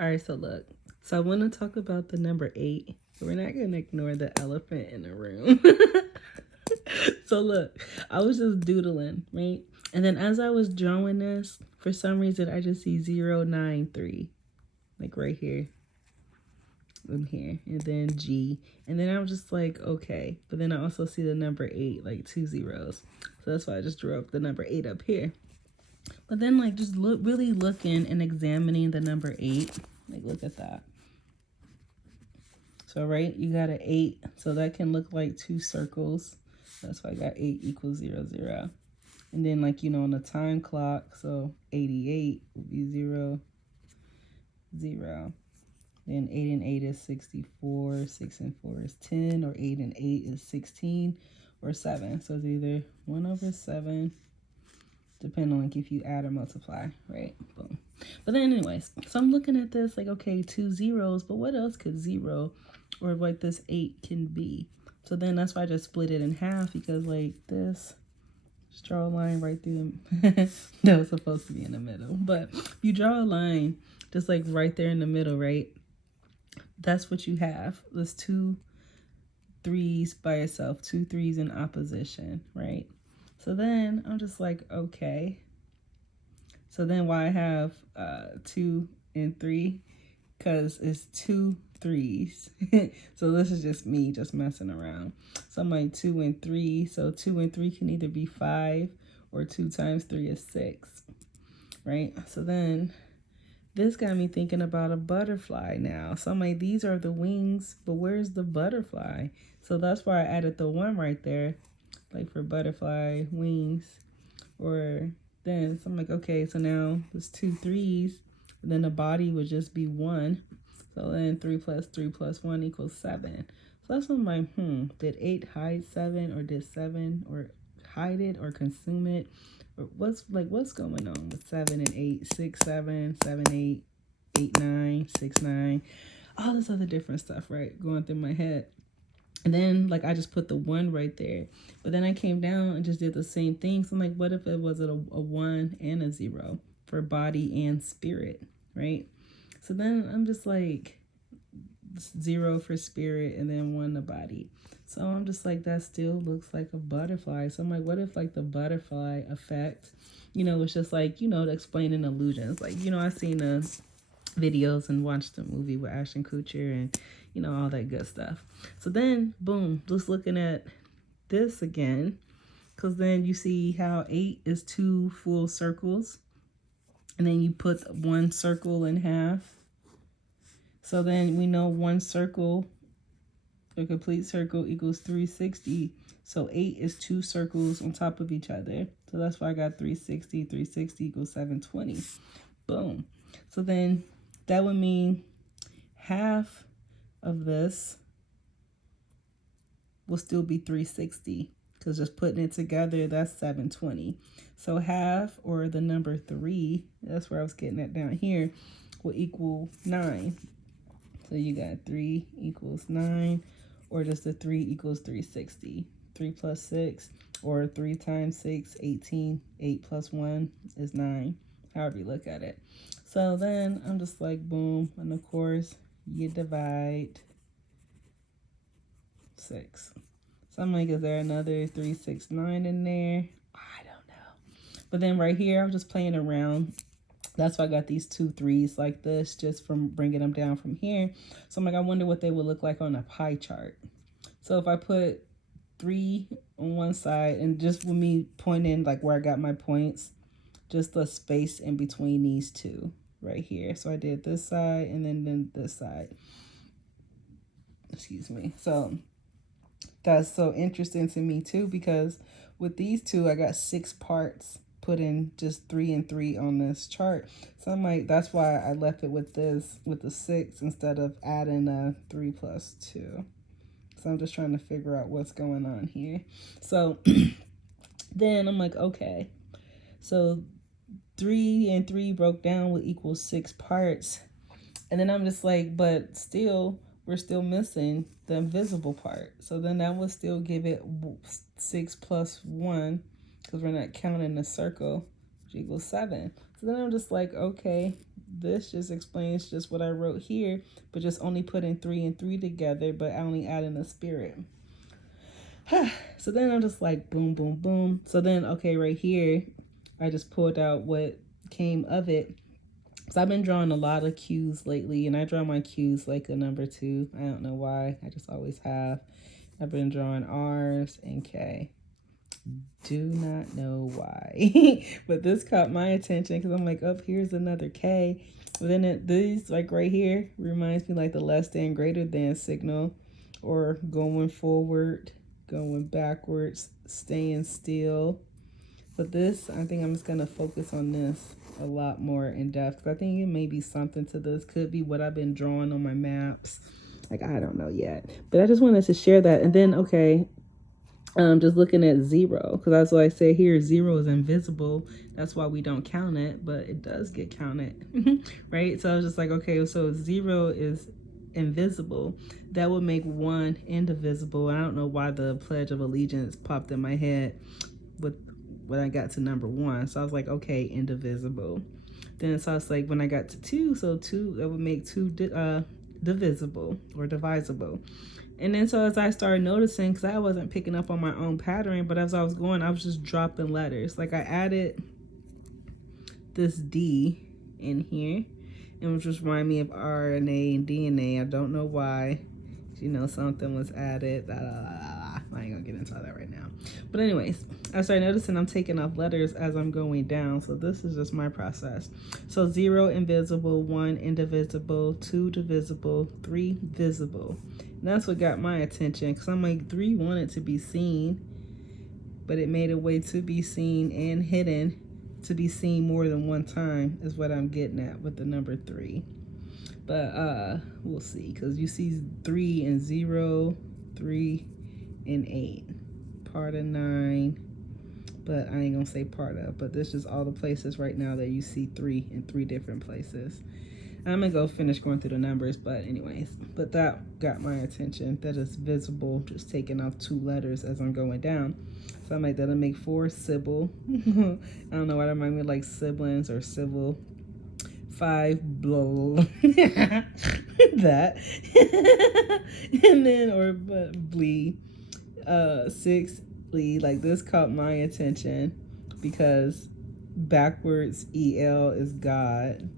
All right, so look. So I want to talk about the number 8. We're not going to ignore the elephant in the room. So look, I was just doodling, right? And then as I was drawing this, for some reason I just see 093, like right here in here, and then G. And then I was just like, okay. But then I also see the number 8, like 2 zeros. So that's why I just drew up the number 8 up here. But then like just really looking and examining the number 8, like look at that. So right, you got an 8, so that can look like 2 circles. That's why I got 8 equals 0, 0. And then like, on the time clock, so 88 would be 0, 0. Then 8 and 8 is 64, 6 and 4 is 10, or 8 and 8 is 16, or 7. So it's either 1 over 7, depending on like if you add or multiply, right? Boom. But then anyways, so I'm looking at this like, okay, 2 zeros, but what else could 0 or like this 8 can be? So then that's why I just split it in half, because like this, just draw a line right through them. That was supposed to be in the middle. But you draw a line just like right there in the middle, right? That's what you have. There's 2 3s by itself, 2 3s in opposition, right? So then I'm just like, okay. So then why I have 2 and 3? Because it's 2 3s. So this is just me just messing around. So I'm like 2 and 3. So 2 and 3 can either be 5, or 2 times 3 is 6, right? So then this got me thinking about a butterfly now. So I'm like, these are the wings, but where's the butterfly? So that's why I added the 1 right there, like for butterfly wings. Or then, so I'm like, okay, so now there's 2 3s, and then the body would just be 1. So then 3 plus 3 plus 1 equals 7. So that's when I'm like, did 8 hide 7, or did 7 or hide it or consume it? Or what's going on with 7 and 8, 6, 7, 7, 8, 8, 9, 6, 9, all this other different stuff, right? Going through my head. And then like I just put the 1 right there. But then I came down and just did the same thing. So I'm like, what if it was a 1 and a 0 for body and spirit, right? So then I'm just like 0 for spirit and then 1 the body. So I'm just like, that still looks like a butterfly. So I'm like, what if like the butterfly effect, it's just like, explaining illusions. Like, I seen the videos and watched the movie with Ashton Kutcher and, all that good stuff. So then, boom, just looking at this again, because then you see how 8 is 2 full circles, and then you put 1 circle in half. So then we know 1 circle, a complete circle, equals 360. So 8 is 2 circles on top of each other. So that's why I got 360. 360 equals 720. Boom. So then that would mean half of this will still be 360, because just putting it together, that's 720. So half, or the number 3, that's where I was getting at down here, will equal 9. So you got 3 equals 9, or just the 3 equals 360. 3 plus 6, or 3 times 6, 18. 8 plus 1 is 9, however you look at it. So then I'm just like, boom, and of course you divide 6. So I'm like, is there another 369 in there? I don't know. But then right here, I was just playing around. That's why I got these 2 3s like this, just from bringing them down from here. So I'm like, I wonder what they would look like on a pie chart. So if I put 3 on one side, and just with me pointing like where I got my points, just the space in between these 2 right here. So I did this side and then this side. Excuse me. So that's so interesting to me too, because with these 2, I got 6 parts put in, just 3 and 3 on this chart. So I'm like, that's why I left it with this, with the 6, instead of adding a 3 plus 2. So I'm just trying to figure out what's going on here. So then I'm like, okay, so 3 and 3 broke down would equal 6 parts. And then I'm just like, but still, we're still missing the invisible part. So then that would still give it 6 plus 1, because we're not counting the circle, which equals 7. So then I'm just like, okay, this just explains just what I wrote here, but just only putting 3 and 3 together, but I only add in a spirit. So then I'm just like, boom, boom, boom. So then, okay, right here, I just pulled out what came of it. So I've been drawing a lot of Q's lately, and I draw my Q's like a number 2. I don't know why. I just always have. I've been drawing R's and K. Do not know why. But this caught my attention because I'm like, oh, here's another K. But then these, like right here, reminds me like the less than, greater than signal, or going forward, going backwards, staying still. But this, I think I'm just going to focus on this a lot more in depth, because I think it may be something to this. Could be what I've been drawing on my maps. Like, I don't know yet. But I just wanted to share that. And then, okay, just looking at 0, because that's what I say here, 0 is invisible. That's why we don't count it, but it does get counted, right? So I was just like, okay, so 0 is invisible. That would make 1 indivisible. I don't know why the Pledge of Allegiance popped in my head with when I got to number 1. So I was like, okay, indivisible. Then so I was like, when I got to 2, so 2, that would make 2 divisible or divisible. And then so as I started noticing, because I wasn't picking up on my own pattern, but as I was going, I was just dropping letters. Like I added this D in here, and which just remind me of RNA and DNA. I don't know why. You know, something was added. I ain't gonna get into all that right now. But anyways, I started noticing I'm taking off letters as I'm going down. So this is just my process. So 0 invisible, 1 indivisible, 2 divisible, 3 visible. And that's what got my attention, because I'm like, 3 wanted to be seen, but it made a way to be seen and hidden to be seen more than one time is what I'm getting at with the number 3. But we'll see, because you see 3 and 0, 3 and 8, part of 9, but I ain't gonna say part of, but this is all the places right now that you see 3 in 3 different places. I'm gonna go finish going through the numbers, but anyways, but that got my attention. That is visible, just taking off 2 letters as I'm going down. So I'm like, that'll make 4 Sybil. I don't know why that reminds me of like siblings or civil. 5 blow that. And then or bleed. 6 bleed. Like this caught my attention because backwards EL is God.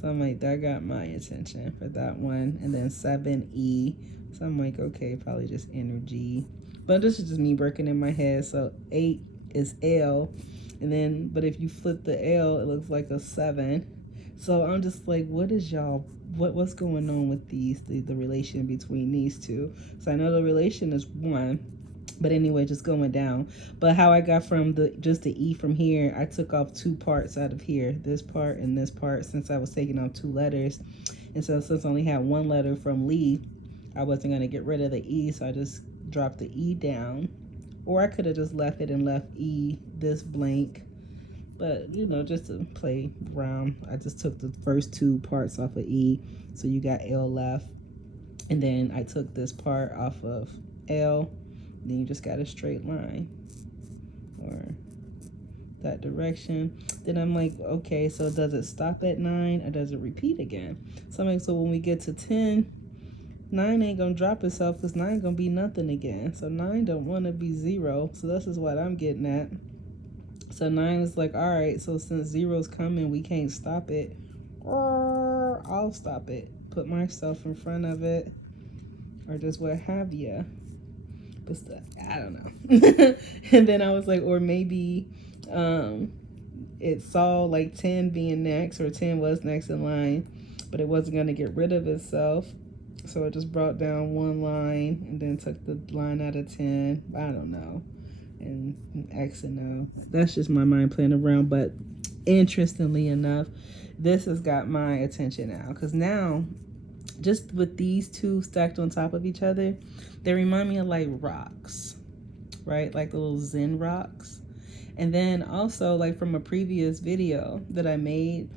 So I'm like, that got my attention for that one. And then 7E. So I'm like, okay, probably just energy. But this is just me working in my head. So 8 is L. And then, but if you flip the L, it looks like a 7. So I'm just like, what is y'all, what's going on with these, the relation between these two? So I know the relation is 1, but anyway, just going down. But how I got from just the E from here, I took off 2 parts out of here, this part and this part, since I was taking off 2 letters. And so since I only had 1 letter from Lee, I wasn't going to get rid of the E, so I just dropped the E down. Or I could have just left it and left E this blank. But, you know, just to play around, I just took the first 2 parts off of E. So you got L left. And then I took this part off of L. Then you just got a straight line. Or that direction. Then I'm like, okay, so does it stop at 9 or does it repeat again? So I'm like, so when we get to 10, 9 ain't gonna drop itself because 9 gonna be nothing again. So 9 don't want to be 0. So this is what I'm getting at. So 9 is like, all right, so since 0's coming, we can't stop it. Or I'll stop it. Put myself in front of it. Or just what have you. But stuff, I don't know. And then I was like, or maybe it saw like 10 being next, or 10 was next in line, but it wasn't going to get rid of itself. So it just brought down 1 line and then took the line out of 10. I don't know. And X and O. That's just my mind playing around. But interestingly enough, this has got my attention now. Because now, just with these 2 stacked on top of each other, they remind me of like rocks, right? Like the little Zen rocks. And then also, like from a previous video that I made,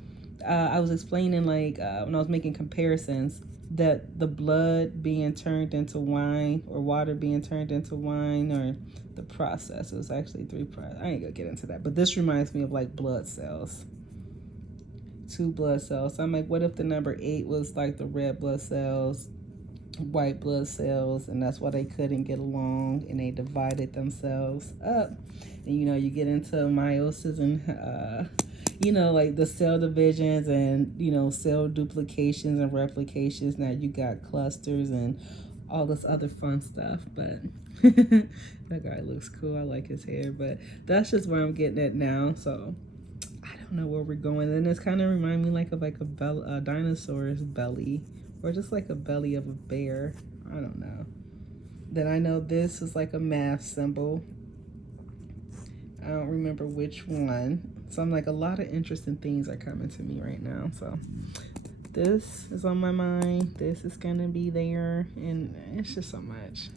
I was explaining like when I was making comparisons, that the blood being turned into wine, or water being turned into wine, or the process. It was actually 3 processes. I ain't gonna get into that, but this reminds me of like blood cells 2 blood cells. So I'm like, what if the number 8 was like the red blood cells, white blood cells, and that's why they couldn't get along and they divided themselves up. And you know, you get into meiosis and you know, like the cell divisions and, you know, cell duplications and replications. Now you got clusters and all this other fun stuff. But that guy looks cool. I like his hair, but that's just where I'm getting at now. So I don't know where we're going. And it's kind of remind me like of like a dinosaur's belly, or just like a belly of a bear. I don't know. Then I know this is like a math symbol. I don't remember which one. So I'm like, a lot of interesting things are coming to me right now. So this is on my mind. This is gonna be there, and it's just so much.